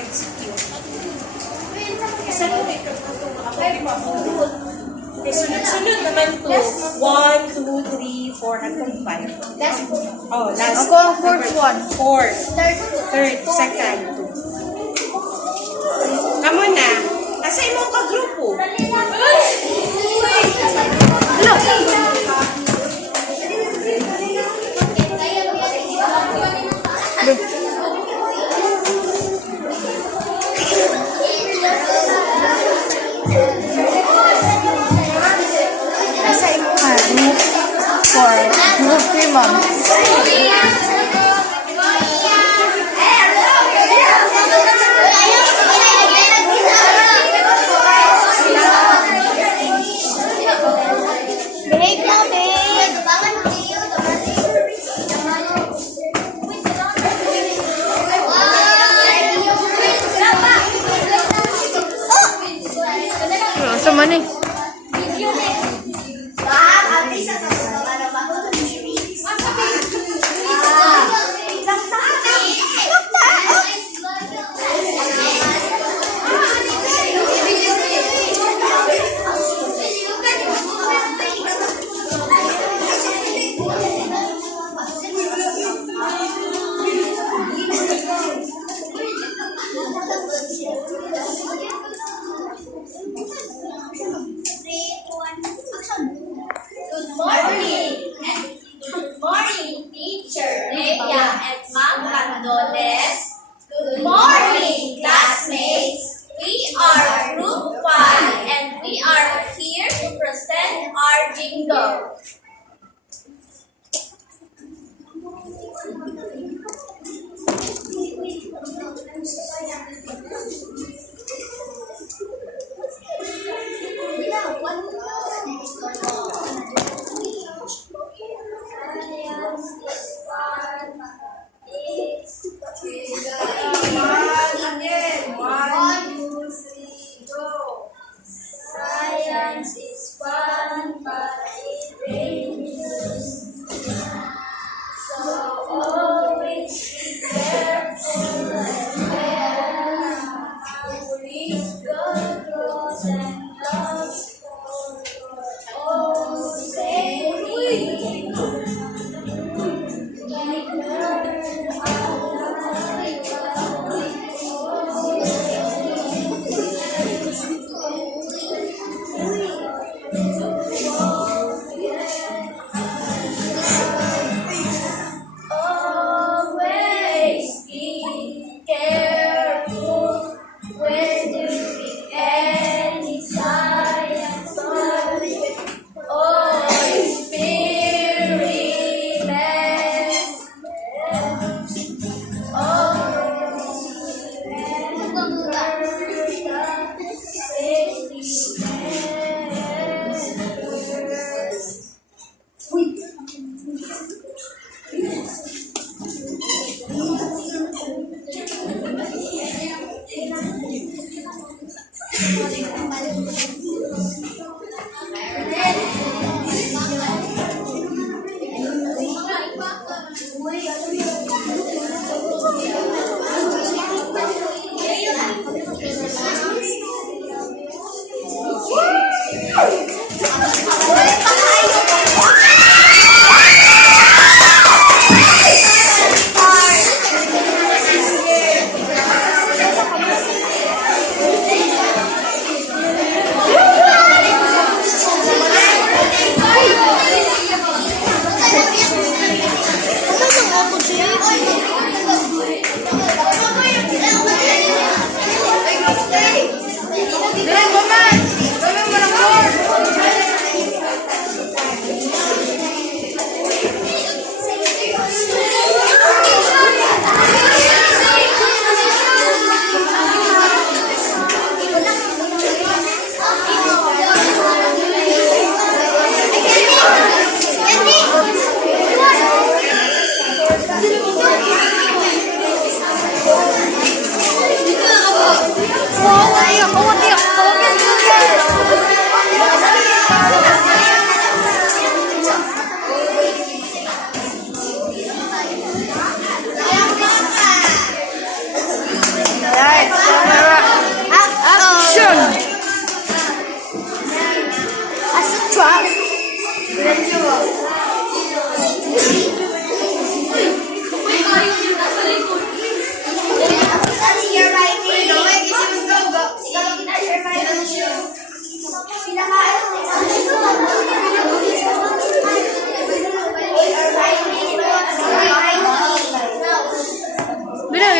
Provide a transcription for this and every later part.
execute. Isa na may katutong ako di pa po. Okay, sunod naman to. 1, 2, 3, 4, hanggang 5. Oh, last. Ako ang fourth one. Fourth. Third. Second. Kamo na. Asa imong kagrupo? Nasa imo ka group for group 3 months. Behave na, babe. Asa man eh? Good morning, teacher Leia and Ma'am Candones. Good morning, classmates. We are Group 5 and we are here to present our jingle.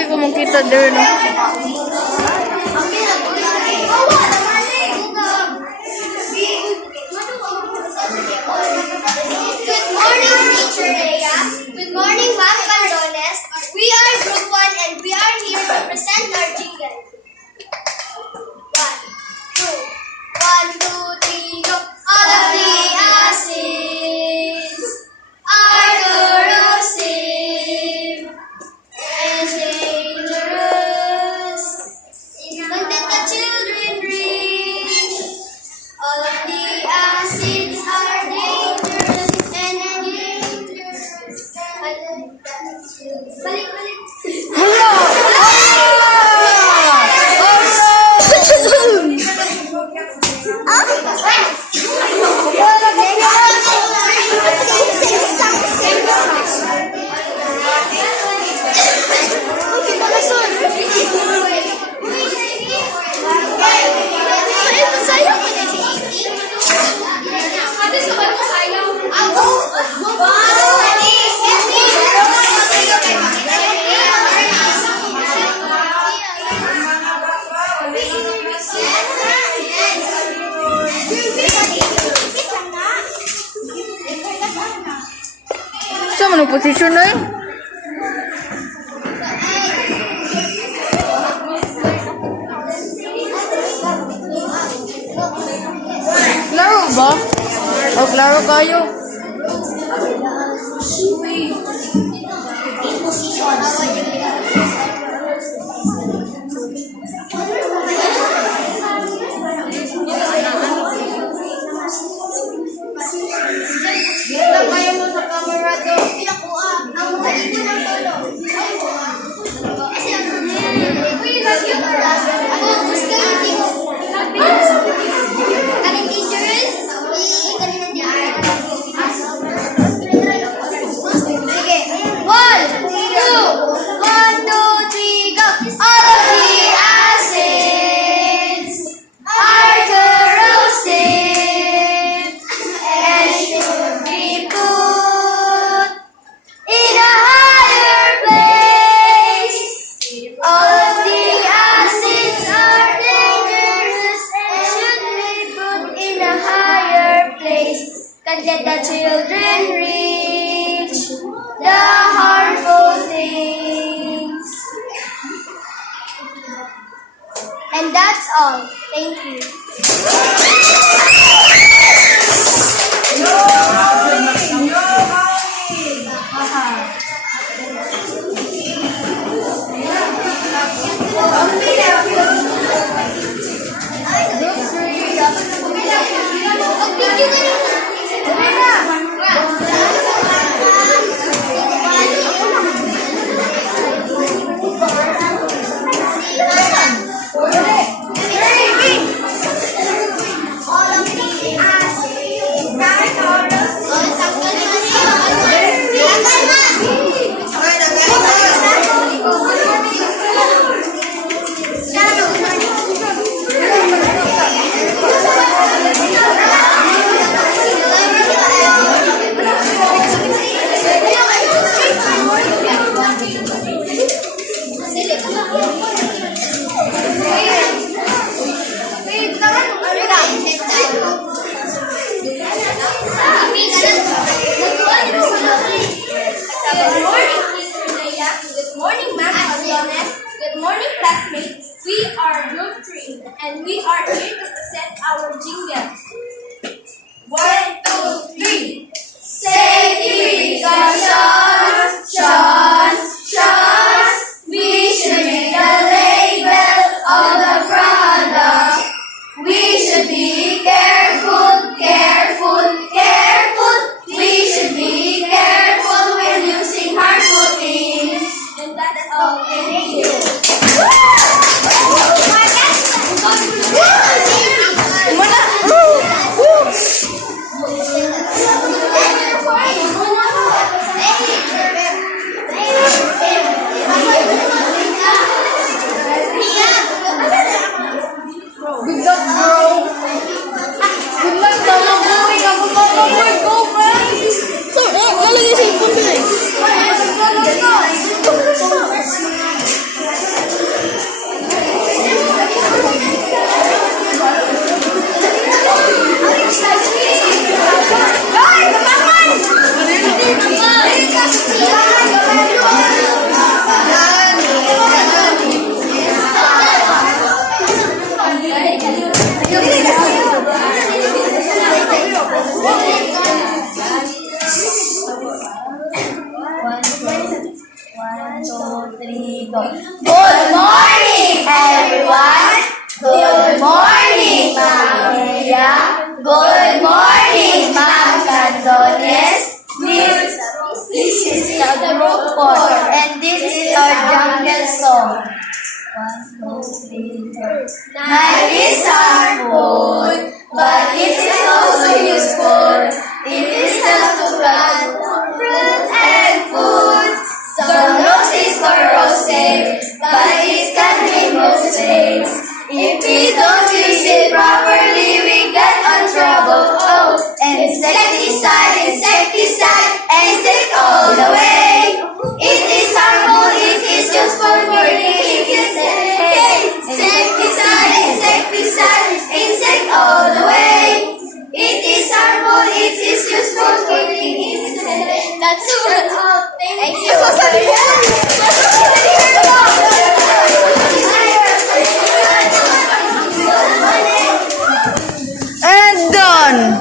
di ko makita there, no? Good morning, Teacher Rhea. Good morning, Ma'am Candones. We are Group 1 and we are here to present our jingle. 1, 2, 1, 2, 3, go. All of the acids are corrosive and dangerous. Don't let the children reach. All of the acids are dangerous and dangerous. Balik, balik. Saan mo position na eh? Klaro ba? O klaro kayo? Let the children reach the harmful things. And that's all. Thank you. Good morning, Ma'am Candones. Good morning, classmates. We are Group 3 and we are here to present our jingle. 1, 2, 3. Safety precautions. We should read the label of the product. We should be careful. We should be careful when using harmful things. And that's all. Thank you. Good luck, bro. Good luck, Mama Boy. Ako, Mama Boy. Go, man. Lalagay sa ipon din. Good morning, everyone. Good morning, Ma'am Maria. Good morning, Ma'am Cantones. This is the group 4, and this is our jungle song. 1, 2, 3, 4. Night is our food, but it is also useful. It is help to plant fruit and food. Some looks is corrosive, but it can make most mistakes. If we don't use it properly, we get on trouble. Oh, insecticide, insecticide, insect all the way. It is harmful, it is useful for the insect. Insecticide, insecticide, insect all the way. It is harmful, it is useful for the insect. That's all. Thank you. And done!